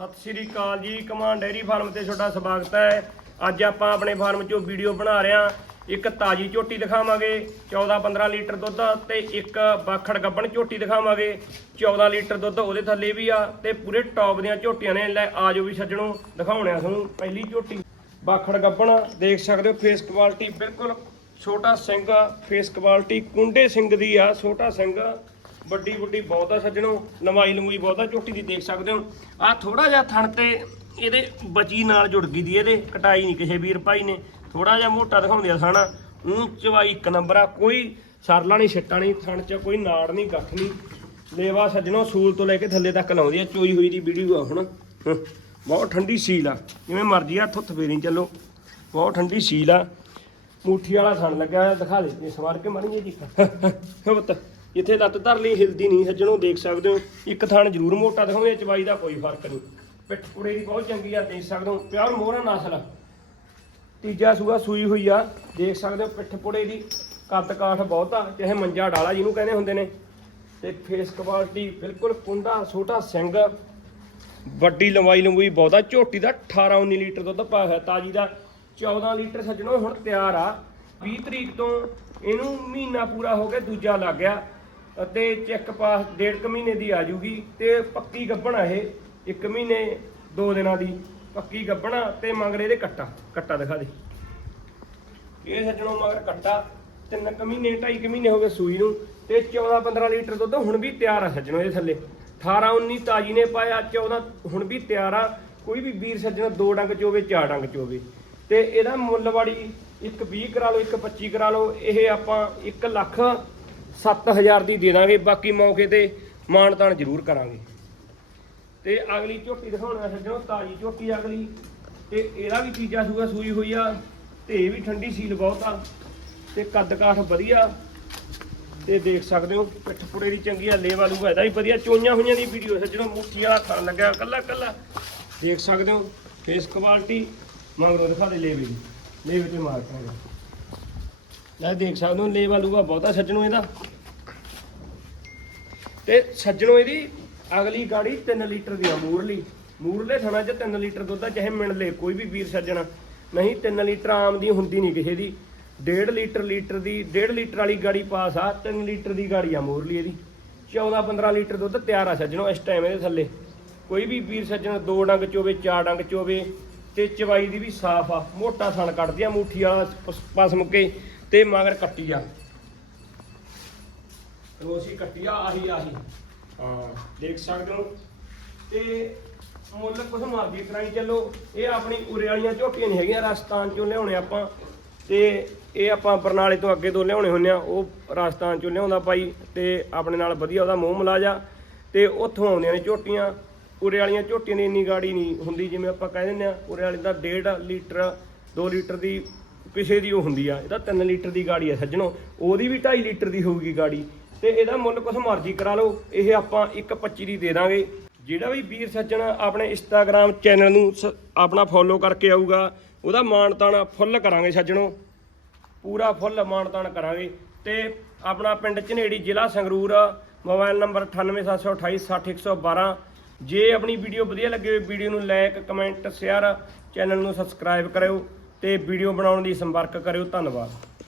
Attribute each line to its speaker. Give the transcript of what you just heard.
Speaker 1: ਸਤਿ ਸ਼੍ਰੀ ਅਕਾਲ ਜੀ, ਕਮਾਨ ਡੇਅਰੀ ਫਾਰਮ ਤੇ ਤੁਹਾਡਾ ਸਵਾਗਤ ਹੈ। ਅੱਜ ਆਪਾਂ ਆਪਣੇ ਫਾਰਮ 'ਚੋਂ ਵੀਡੀਓ ਬਣਾ ਰਹੇ ਹਾਂ। ਇੱਕ ਤਾਜੀ ਝੋਟੀ ਦਿਖਾਵਾਂਗੇ 14-15 ਲੀਟਰ ਦੁੱਧ ਤੇ ਇੱਕ ਬਾਖੜ ਗੱਬਣ ਝੋਟੀ ਦਿਖਾਵਾਂਗੇ। 14 ਲੀਟਰ ਦੁੱਧ ਉਹਦੇ ਥੱਲੇ ਵੀ ਆ ਤੇ ਪੂਰੇ ਟੌਪ ਦੀਆਂ ਝੋਟੀਆਂ ਨੇ। ਲੈ ਆਜੋ ਵੀ ਸੱਜਣੋ, ਦਿਖਾਉਣੇ ਆ ਤੁਹਾਨੂੰ ਪਹਿਲੀ ਝੋਟੀ। ਬਾਖੜ ਗੱਬਣ, ਦੇਖ ਸਕਦੇ ਹੋ ਫੇਸ ਕੁਆਲਿਟੀ ਬਿਲਕੁਲ ਛੋਟਾ ਸਿੰਘ ਆ ਫੇਸ ਕੁਆਲਿਟੀ ਕੁੰਡੇ ਸਿੰਘ ਦੀ ਆ, ਛੋਟਾ ਸਿੰਘ। ਵੱਡੀ ਵੱਡੀ ਬਹੁਤਾ ਸੱਜਣੋ ਲੰਬਾਈ ਲੰਬੂਈ ਬਹੁਤਾ ਆ, ਝੋਟੀ ਦੀ ਦੇਖ ਸਕਦੇ ਹੋ। ਆ ਥੋੜਾ ਜਿਹਾ ਥਣ ਤੇ ਇਹਦੇ ਬਚੀ ਨਾਲ ਜੁੜ ਗਈ ਦੀ ਇਹਦੇ, ਕਟਾਈ ਨਹੀਂ ਕਿਸੇ ਵੀਰ ਭਾਈ ਨੇ। ਥੋੜਾ ਜਿਹਾ ਮੋਟਾ ਦਿਖਾਉਂਦੇ ਆ ਥਾਣਾ। ਊਂ ਚਵਾਈ ਇੱਕ ਨੰਬਰ ਆ, ਕੋਈ ਸਰਲਾ ਨਹੀਂ, ਛੱਟਾ ਨਹੀਂ, ਥਣ ਚ ਕੋਈ ਨਾੜ ਨਹੀਂ ਗੱਠ ਨਹੀਂ। ਲੇਵਾ ਸੱਜਣੋ, ਸੂਲ ਤੋਂ ਲੈ ਕੇ ਥੱਲੇ ਤੱਕ ਲਾਉਂਦੀ ਆ, ਚੋਈ ਹੋਈ ਦੀ ਵੀਡੀਓ ਆ ਹੁਣ। ਬਹੁਤ ਠੰਡੀ ਸੀਲ ਆ। ਜਿਵੇਂ ਮਰਜ਼ੀ ਆ ਹੱਥ ਫੇਰੀ ਚੱਲੋ। ਬਹੁਤ ਠੰਡੀ ਸੀਲ ਆ। ਮੂਠੀ ਵਾਲਾ ਥਣ ਲੱਗਿਆ ਹੋਇਆ, ਦਿਖਾ ਦੇ ਸਵਾਰ ਕੇ ਮਾਰੀ ਜੀ? ਹਵਤ ਜਿੱਥੇ ਲੱਤ ਧਰ ਲਈ, ਹਿਲਦੀ ਨਹੀਂ, ਸੱਜਣੋ ਦੇਖ ਸਕਦੇ ਹੋ। ਇੱਕ ਥਣ ਜ਼ਰੂਰ ਮੋਟਾ ਦਿਖਾਉਂਦੇ ਚਵਾਈ ਦਾ ਕੋਈ ਫ਼ਰਕ ਨਹੀਂ। ਪਿੱਠ ਪੁੜੇ ਦੀ ਬਹੁਤ ਚੰਗੀ ਆ, ਦੇਖ ਸਕਦੇ ਹੋ। ਪਿਓਰ ਮੋਹਰਾ ਨਸਲ ਤੀਜਾ ਸੂਆ ਸੂਈ ਹੋਈ ਆ, ਦੇਖ ਸਕਦੇ ਹੋ, ਪਿੱਠ ਪੁੜੇ ਦੀ। ਕੱਦ ਕਾਠ ਬਹੁਤ ਆ ਚਾਹੇ ਮੰਜਾ ਡਾਲਾ ਜਿਹਨੂੰ ਕਹਿੰਦੇ ਹੁੰਦੇ ਨੇ। ਤੇ ਫੇਸ ਕੁਆਲਿਟੀ ਬਿਲਕੁਲ ਕੁੰਡਾ ਛੋਟਾ ਸਿੰਘ। ਵੱਡੀ ਲੰਬਾਈ ਲੰਬੂਈ ਬਹੁਤਾ ਝੋਟੀ ਦਾ 18 19 ਲੀਟਰ ਦੁੱਧ ਪਾਇਆ ਹੋਇਆ, ਤਾਜੀ ਦਾ 14 ਲੀਟਰ ਸੱਜਣੋ ਹੁਣ ਤਿਆਰ ਆ। 20 ਤਰੀਕ ਤੋਂ ਇਹਨੂੰ ਮਹੀਨਾ ਪੂਰਾ ਹੋ ਗਿਆ, ਦੂਜਾ ਲੱਗ ਗਿਆ। ਅਤੇ ਚੈੱਕ ਪਾਸ ਡੇਢ ਕੁ ਮਹੀਨੇ ਦੀ ਆ ਜੂਗੀ ਤੇ ਪੱਕੀ ਗੱਭਣਾ ਇਹ, ਇੱਕ ਮਹੀਨੇ, ਦੋ ਦਿਨਾਂ ਦੀ ਪੱਕੀ ਗੱਭਣਾ ਤੇ ਮਗਰ ਇਹਦੇ ਕੱਟਾ ਕੱਟਾ ਦਿਖਾ ਦੇ। ਇਹ ਸੱਜਣੋ ਮਗਰ ਕੱਟਾ, ਤਿੰਨ ਕੁ ਮਹੀਨੇ, ਢਾਈ ਕੁ ਮਹੀਨੇ ਹੋ ਗਏ ਸੂਈ ਨੂੰ ਤੇ 14 15 ਲੀਟਰ ਦੁੱਧ ਹੁਣ ਵੀ ਤਿਆਰ ਆ ਸੱਜਣੋ ਇਹਦੇ ਥੱਲੇ। 18 19 ਤਾਜੀ ਨੇ ਪਾਇਆ 14 ਹੁਣ ਵੀ ਤਿਆਰ ਆ। ਕੋਈ ਵੀ ਵੀਰ ਸੱਜਣ ਦੋ ਡੰਗ ਚੋਵੇ ਚਾਰ ਡੰਗ ਚੋਵੇ ਤੇ ਇਹਦਾ ਮੁੱਲ ਵਾੜੀ ਇੱਕ 20 ਕਰਾ ਲਓ, ਇੱਕ 25 ਕਰਾ ਲਓ, ਇਹ ਆਪਾਂ 1 ਲੱਖ 7000 ਦੀ ਦੇ ਦਾਂਗੇ, ਬਾਕੀ ਮੌਕੇ ਤੇ ਮਾਣ ਤਾਣ ਜ਼ਰੂਰ ਕਰਾਂਗੇ। ਤੇ ਅਗਲੀ ਝੋਟੀ ਦਿਖਾਉਣਾ ਸੱਜਣੋ, ਤਾਜੀ ਝੋਟੀ ਅਗਲੀ। ਤੇ ਇਹਦਾ ਵੀ ਤੀਜਾ ਸੂਆ ਸੂਈ ਹੋਈ ਆ, ਤੇ ਇਹ ਵੀ ਠੰਡੀ ਸੀਲ ਬਹੁਤ ਆ, ਤੇ ਕੱਦ ਕਾਠ ਵਧੀਆ। ਤੇ ਦੇਖ ਸਕਦੇ ਹੋ, ਪਿੱਠ ਪੁੜੇ ਦੀ ਚੰਗੀ ਆ, ਲੇਵਾ ਲੂਗਾ ਇਹਦਾ ਵੀ ਵਧੀਆ। ਚੋਈਆਂ ਹੋਈਆਂ ਦੀ ਵੀਡੀਓ ਸੱਜਣੋ ਮੁੱਠੀ ਵਾਲਾ ਖਾਣ ਲੱਗਾ ਕੱਲਾ ਕੱਲਾ। ਦੇਖ ਸਕਦੇ ਹੋ ਫੇਸ ਕੁਆਲਿਟੀ ਮੰਗਰੋ ਦਿਖਾ ਦੇ ਲੇਵੇ ਦੀ। ਲੇਵੇ ਤੇ ਮਾਰ ਪਾਏਗਾ ਲੈ ਦੇਖ ਸਕਦੇ ਹੋ, ਲੇਵਾ ਲੂਗਾ ਬਹੁਤਾ ਸੱਜਣੋ ਇਹਦਾ। ਤੇ ਸੱਜਣੋ ਇਹਦੀ ਅਗਲੀ ਗਾੜੀ 3 ਲੀਟਰ ਦੀ ਆ ਮੂਰਲੀ। ਮੂਰਲੇ ਥਣਾ 'ਚ 3 ਲੀਟਰ ਦੁੱਧ ਆ, ਚਾਹੇ ਮਿਣ ਲੇ, ਕੋਈ ਵੀ ਵੀਰ ਸੱਜਣ। ਨਹੀਂ 3 ਲੀਟਰ ਆਮ ਦੀ ਹੁੰਦੀ ਨਹੀਂ ਕਿਸੇ ਦੀ। 1.5 ਲੀਟਰ ਲੀਟਰ ਦੀ 1.5 ਲੀਟਰ ਵਾਲੀ ਗਾੜੀ ਪਾਸ ਆ 3 ਲੀਟਰ ਦੀ ਗਾੜੀ ਆ ਮੂਰਲੀ ਇਹਦੀ। 14 15 ਲੀਟਰ ਦੁੱਧ ਤਿਆਰ ਆ ਸੱਜਣੋ ਇਸ ਟਾਈਮ ਇਹਦੇ ਥੱਲੇ। ਕੋਈ ਵੀ ਵੀਰ ਸੱਜਣ ਦੋ ਡੰਗ ਚੋਵੇ, ਚਾਰ ਡੰਗ ਚੋਵੇ, ਤੇ ਚਵਾਈ ਦੀ ਵੀ ਸਾਫ਼ ਆ। ਮੋਟਾ ਸਣ ਕੱਢਦੀ ਆ, ਮੂਠੀ ਵਾਲਾ ਪਸ- ਪਸਮ ਤੇ ਮਗਰ ਕੱਟੀਆ ਰੋਸੀ ਕੱਟੀਆ ਆਹੀ ਆਹੀ। ਹਾਂ, ਦੇਖ ਸਕਦੇ ਹੋ। ਤੇ ਮੁੱਲ ਕੁਛ ਮਰਜ਼ੀ ਕਰਾਈ ਚੱਲੋ। ਇਹ ਆਪਣੀ ਉਰੇ ਵਾਲੀਆਂ ਝੋਟੀਆਂ ਨਹੀਂ ਹੈਗੀਆਂ, ਰਾਜਸਥਾਨ ਚੋਂ ਲਿਆਉਣੇ ਆਪਾਂ। ਤੇ ਇਹ ਆਪਾਂ ਬਰਨਾਲੇ ਤੋਂ ਅੱਗੇ ਤੋਂ ਲਿਆਉਣੇ ਹੁੰਦੇ ਆ। ਉਹ ਰਾਜਸਥਾਨ ਚੋਂ ਲਿਆਉਂਦਾ ਭਾਈ ਤੇ ਆਪਣੇ ਨਾਲ ਵਧੀਆ ਉਹਦਾ ਮੋਹ ਮਲਾਜਾ। ਤੇ ਉੱਥੋਂ ਆਉਂਦੀਆਂ ਨੇ ਝੋਟੀਆਂ। ਉਰੇ ਵਾਲੀਆਂ ਝੋਟੀਆਂ ਦੀ ਇੰਨੀ ਗਾੜੀ ਨਹੀਂ ਹੁੰਦੀ ਜਿਵੇਂ ਆਪਾਂ ਕਹਿ ਦਿੰਦੇ ਆ। ਉਰੇ ਵਾਲੀ ਦਾ 1.5 ਲੀਟਰ 2 ਲੀਟਰ ਦੀ ਕਿਸੇ ਦੀ ਉਹ ਹੁੰਦੀ ਆ ਇਹਦਾ 3 ਲੀਟਰ ਦੀ ਗਾੜੀ ਆ ਸੱਜਣੋ, ਉਹਦੀ ਵੀ 2.5 ਲੀਟਰ ਦੀ ਹੋਊਗੀ ਗਾੜੀ। ਤੇ ਇਹਦਾ ਮੁੱਲ ਕੁਛ ਮਰਜ਼ੀ ਕਰਾ ਲਓ, ਇਹ ਆਪਾਂ 1.25 ਦੀ ਦੇ ਦਾਂਗੇ। ਜਿਹੜਾ ਵੀ ਵੀਰ ਸੱਜਣ ਆਪਣੇ ਇੰਸਟਾਗ੍ਰam ਚੈਨਲ ਨੂੰ ਸ- ਆਪਣਾ ਫੋਲੋ ਕਰਕੇ ਆਊਗਾ, ਉਹਦਾ ਮਾਣ ਤਾਣ ਫੁੱਲ ਕਰਾਂਗੇ ਸੱਜਣੋ। ਪੂਰਾ ਫੁੱਲ ਮਾਣ ਤਾਣ ਕਰਾਂਗੇ। ਤੇ ਆਪਣਾ ਪਿੰਡ ਝਨੇੜੀ ਜ਼ਿਲ੍ਹਾ ਸੰਗਰੂਰ, ਮੋਬਾਈਲ ਨੰਬਰ 9872860112 ਜੇ ਆਪਣੀ ਵੀਡੀਓ ਵਧੀਆ ਲੱਗੇ ਵੀਡੀਓ ਨੂੰ ਲਾਈਕ ਕਮੈਂਟ ਸ਼ੇਅਰ ਚੈਨਲ ਨੂੰ ਸਬਸਕ੍ਰਾਈਬ ਕਰਿਓ। ਤੇ ਵੀਡੀਓ ਬਣਾਉਣ ਦੀ ਸੰਪਰਕ ਕਰਿਓ ਧੰਨਵਾਦ।